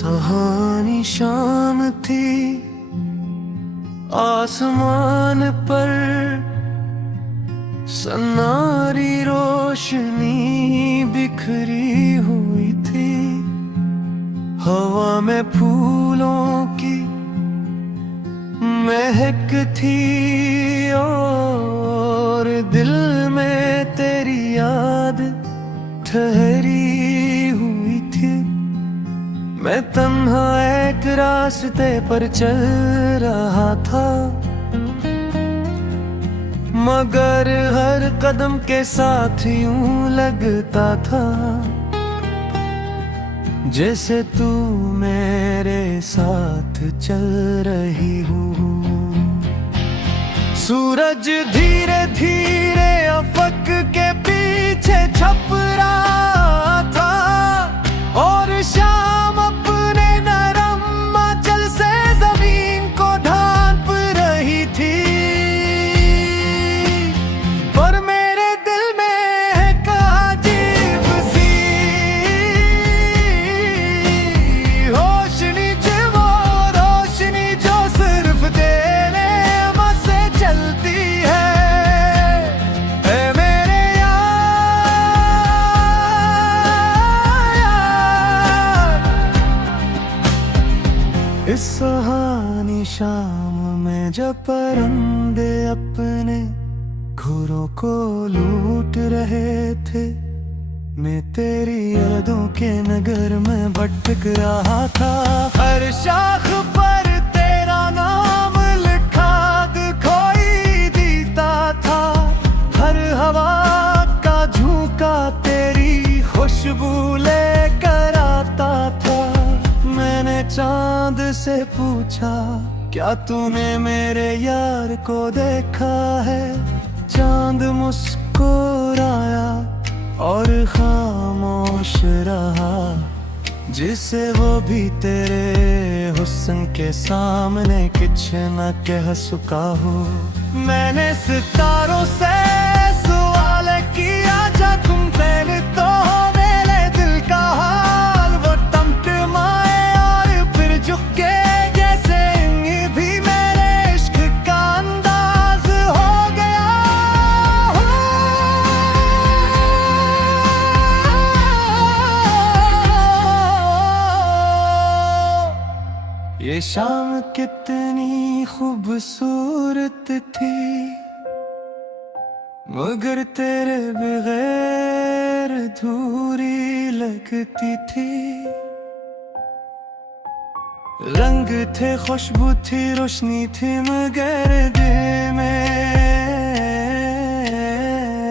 सुहानी शाम थी, आसमान पर सन्नारी रोशनी बिखरी हुई थी। हवा में फूलों की महक थी और दिल में तेरी याद ठहरी हुई थी। मैं तन्हा एक रास्ते पर चल रहा था, मगर हर कदम के साथ यूं लगता था जैसे तू मेरे साथ चल रही हो। सूरज धीरे धीरे अफक के पीछे छप रहा था और शाम अपने नरम आंचल से जमीन को ढांप रही थी। पर मेरे दिल में एक अजीब सी रोशनी, वो रोशनी जो सिर्फ तेरे आँखों से चलती है। ऐ मेरे यार, इस सुहानी शाम में जब परिंदे अपने घरों को लूट रहे थे, मैं तेरी यादों के नगर में भटक रहा था। हर शाख पर तेरा नाम लिखा दिखाई देता था, हर हवा का झोंका तेरी खुशबू लेकर आता था। मैंने चांद से पूछा, क्या तूने मेरे यार को देखा है? चांद मुस्कुराया और खामोश रहा, जिसे वो भी तेरे हुस्न के सामने कुछ न कह सका हो। मैंने सितारों से सवाल किया, जा तुम पहले तो हो मेरे दिल का हाल। वो टमटमाए और फिर झुके जैसे भी मेरे इश्क का अंदाज हो गया। ये शाम कितनी खूबसूरत थी, मगर तेरे बगैर अधूरी लगती थी। रंग थे, खुशबू थी, रोशनी थी, मगर दिल में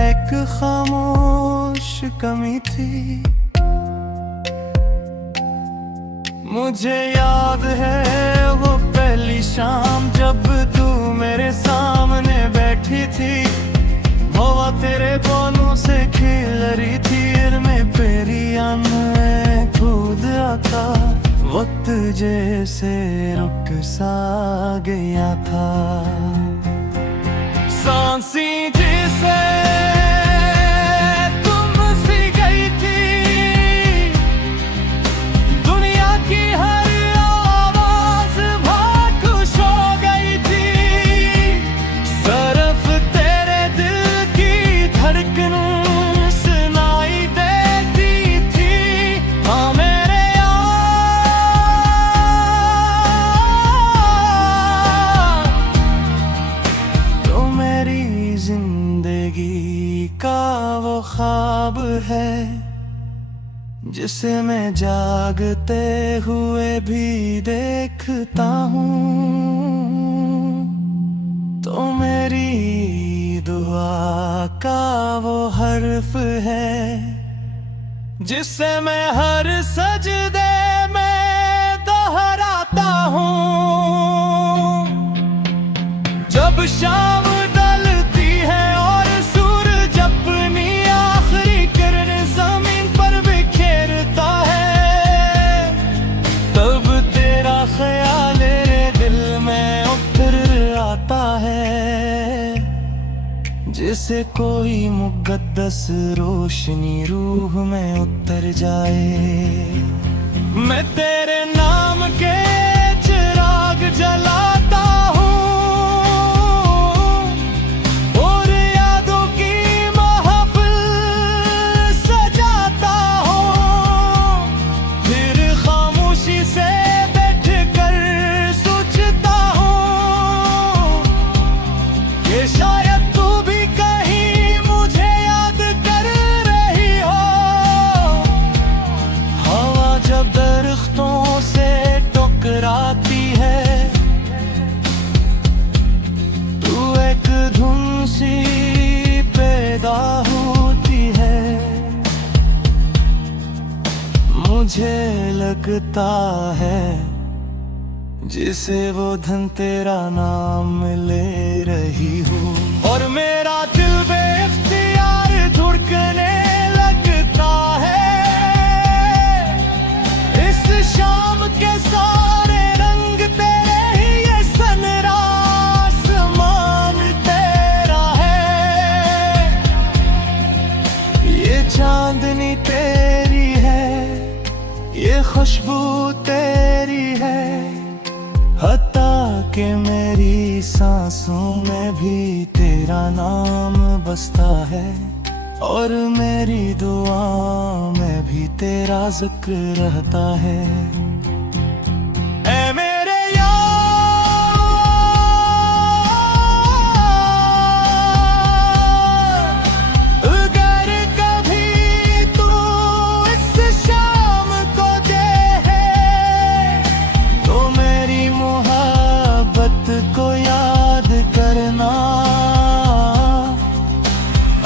एक खामोश कमी थी। मुझे याद है वो पहली शाम जब तू मेरे सामने बैठी थी। हवा तेरे बालों से खेल रही थी, मैं पेरियां में कूद आता। वक्त जैसे रुक सा गया था, सांसी जैसे ख्वाब है जिसे मैं जागते हुए भी देखता हूँ। तो मेरी दुआ का वो हर्फ है जिसे मैं हर सजदे में दोहराता हूँ। जब शाम ढलती है और सूरज अपनी आखिरी किरण जमीन पर बिखेरता है, तब तेरा ख्याल मेरे दिल में उतर आता है, जिसे कोई मुक़द्दस रोशनी रूह में उतर जाए। मैं तेरे नाम के चिराग जलाता हूँ और यादों की महफिल सजाता हूँ। फिर खामोशी से बैठ कर सोचता हूँ कि शायद तू भी कहीं मुझे याद कर रही हो। हवा जब दरख्तों से टकराती है, तू एक धुन सी पैदा होती है। मुझे लगता है जिसे वो धन तेरा नाम ले रही हो, और मेरा दिल बेख्तियार धड़कने लगता है। इस शाम के सारे रंग तेरे ही, ये सनरास मान तेरा है। ये चांदनी तेरी है, ये खुशबू तेरी है। हत्ता कि मेरी सांसों में भी तेरा नाम बसता है, और मेरी दुआ में भी तेरा जिक्र रहता है। ऐ मेरे यार, अगर कभी तू इस शाम को देखे तो मेरी मोहब्बत को याद करना।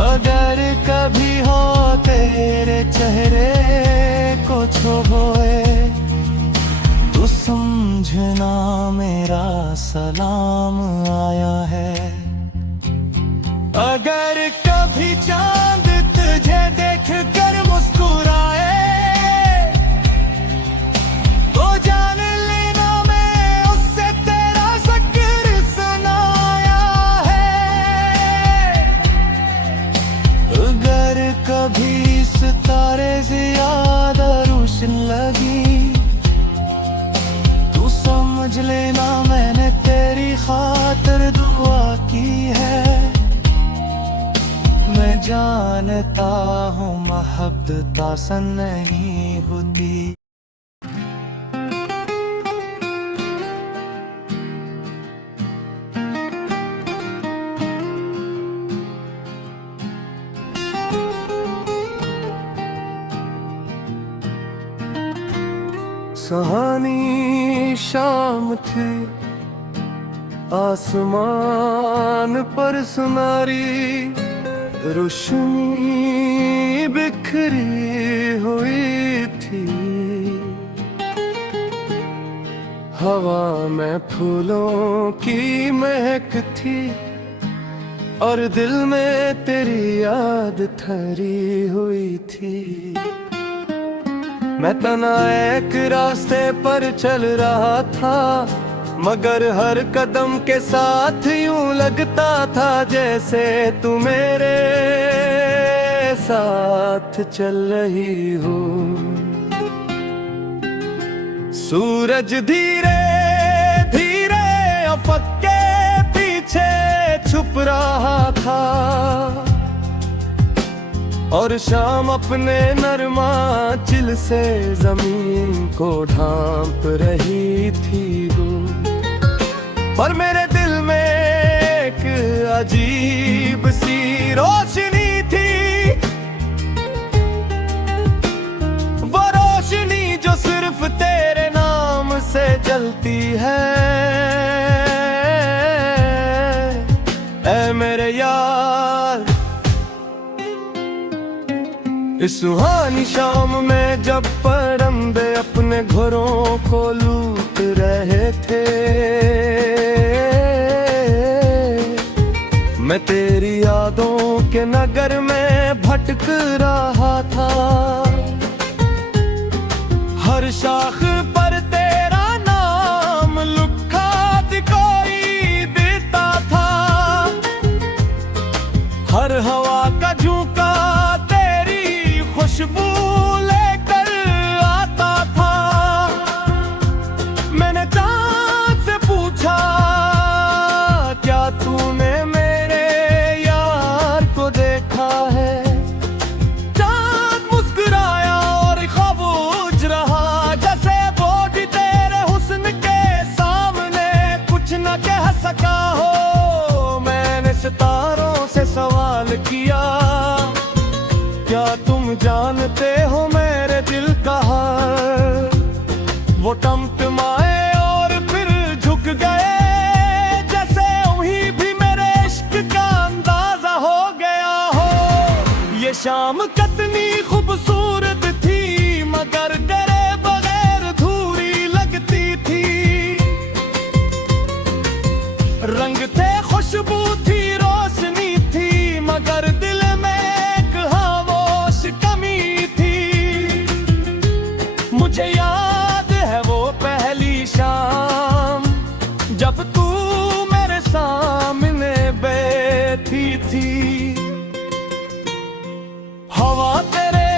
अगर कभी हो तेरे चेहरे को छुए तो समझना मेरा सलाम आया है। अगर कभी चांद तुझे देख कर मुस्कुराए तो जान लेना मैं उससे तेरा जिक्र सुनाया है। अगर कभी सितारे ज़्यादा रोशन लगी तू समझ लेना मैंने तेरी खातिर दुआ की है। मैं जानता हूँ मोहब्बत आसान नहीं होती। सुहानी शाम थी, आसमान पर सुनारी रोशनी बिखरी हुई थी। हवा में फूलों की महक थी और दिल में तेरी याद ठहरी हुई थी। मैं तना एक रास्ते पर चल रहा था, मगर हर कदम के साथ यूं लगता था जैसे तू मेरे साथ चल रही हो। सूरज धीरे धीरे अफक के पीछे छुप रहा था और शाम अपने नरमा चिल से जमीन को ढांप रही थी वो। पर मेरे दिल में एक अजीब सी रोशनी थी, वो रोशनी जो सिर्फ तेरे नाम से जलती है। ऐ मेरे यार, इस सुहानी शाम में जब परिंदे अपने घरों को लूट रहे थे, मैं तेरी यादों के नगर में भटक रहा था। हर शाख पर तेरा नाम लिखा दिखाई देता था, हर हवा का झोंका तेरी खुशबू लेकर आता था। क्या तुम जानते हो मेरे दिल का हाल? वो टमटमाए और फिर झुक गए, जैसे वही भी मेरे इश्क का अंदाजा हो गया हो। ये शाम कितनी खूबसूरत थी, मगर तेरे बगैर धूरी लगती थी। रंग थे, खुशबू थी, रोशनी थी, मगर दिल में एक खामोश कमी थी। मुझे याद है वो पहली शाम, जब तू मेरे सामने बैठी थी। हवा तेरे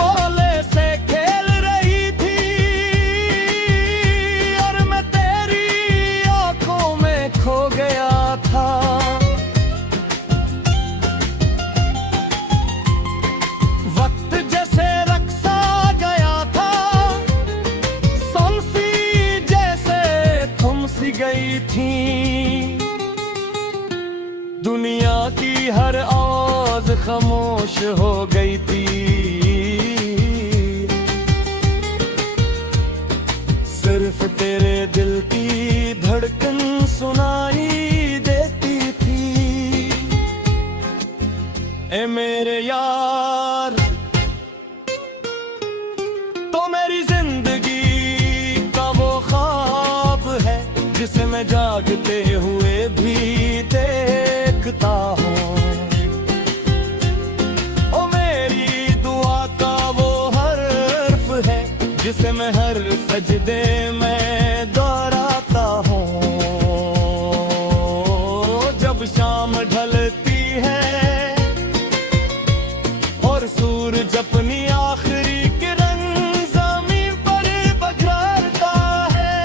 बोले से खेल रही थी, और मैं तेरी आंखों में खो गया था। वक्त जैसे रक्सा गया था, सुन सी जैसे थम सी गई थी। दुनिया की हर आवाज खामोश हो गई थी, सिर्फ तेरे दिल की धड़कन सुनाई देती थी। ए मेरे यार, तो मेरी जिंदगी का वो ख्वाब है, जिसे मैं जागते हुए भी देखता हूँ। ओ मेरी दुआ का वो हर्फ है, जिसे मैं हर सजदे में दोहराता हूँ। जब शाम ढलती है और सूरज अपनी आखिरी किरण ज़मीन पर बिखरता है,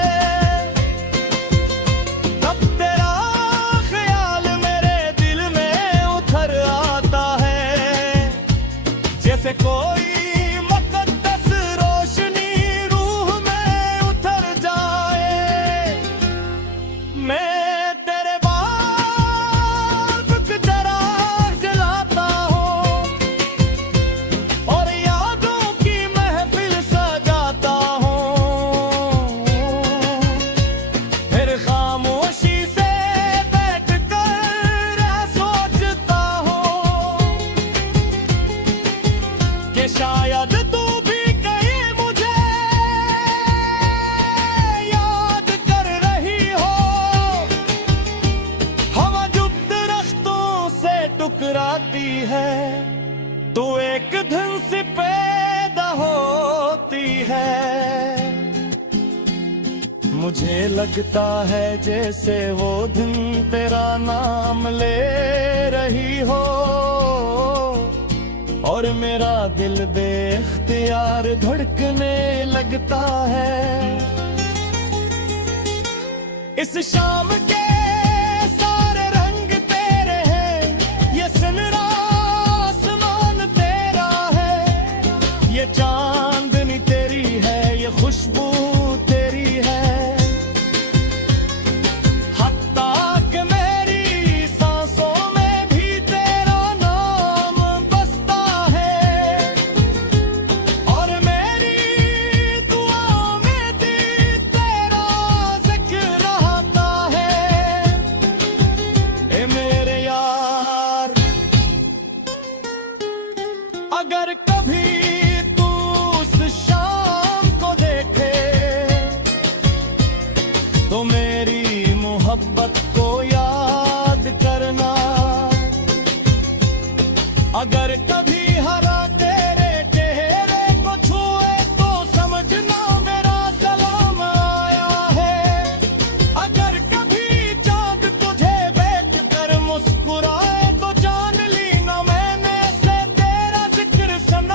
तब तेरा ख्याल मेरे दिल में उतर आता है। जैसे कोई मुक़द्दस रोशनी रूह में उतर जाए, मैं तेरे बाग का चिराग जलाता हूँ और यादों की महफिल सजाता हूँ। फिर खामोशी से बैठ कर सोचता हूँ कि शायद तू भी कहीं मुझे याद कर रही हो। हवा जब दरख्तों से टकराती है, तो एक धुन से पैदा होती है। मुझे लगता है जैसे वो धुन तेरा नाम ले रही हो, और मेरा दिल बेख्तियार धड़कने लगता है। इस शाम के सारे रंग तेरे हैं, ये सुनहरा आसमान तेरा है, ये चांदनी तेरी है, ये खुशबू तेरी है। हत्ता कि मेरी सांसों में भी तेरा नाम बसता है, और मेरी दुआओं में भी तेरा जिक्र रहता है। ए मेरे यार, अगर कभी तू उस शाम को देखे, तो मेरी मोहब्बत को याद करना। अगर कभी हरा तेरे चेहरे को छुए, तो समझना मेरा सलाम आया है। अगर कभी चांद तुझे देख कर मुस्कुराए, तो जान ली ना मैंने से तेरा जिक्र सुन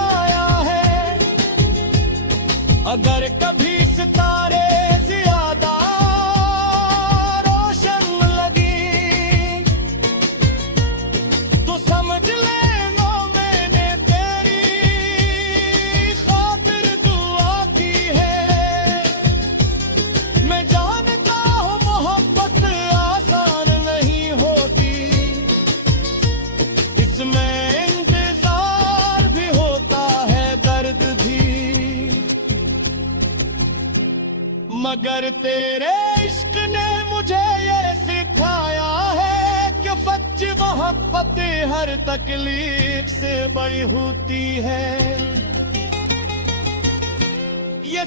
मगर तेरे इश्क ने मुझे ये सिखाया है कि सच्ची मोहब्बत हर तकलीफ से बड़ी होती है। ये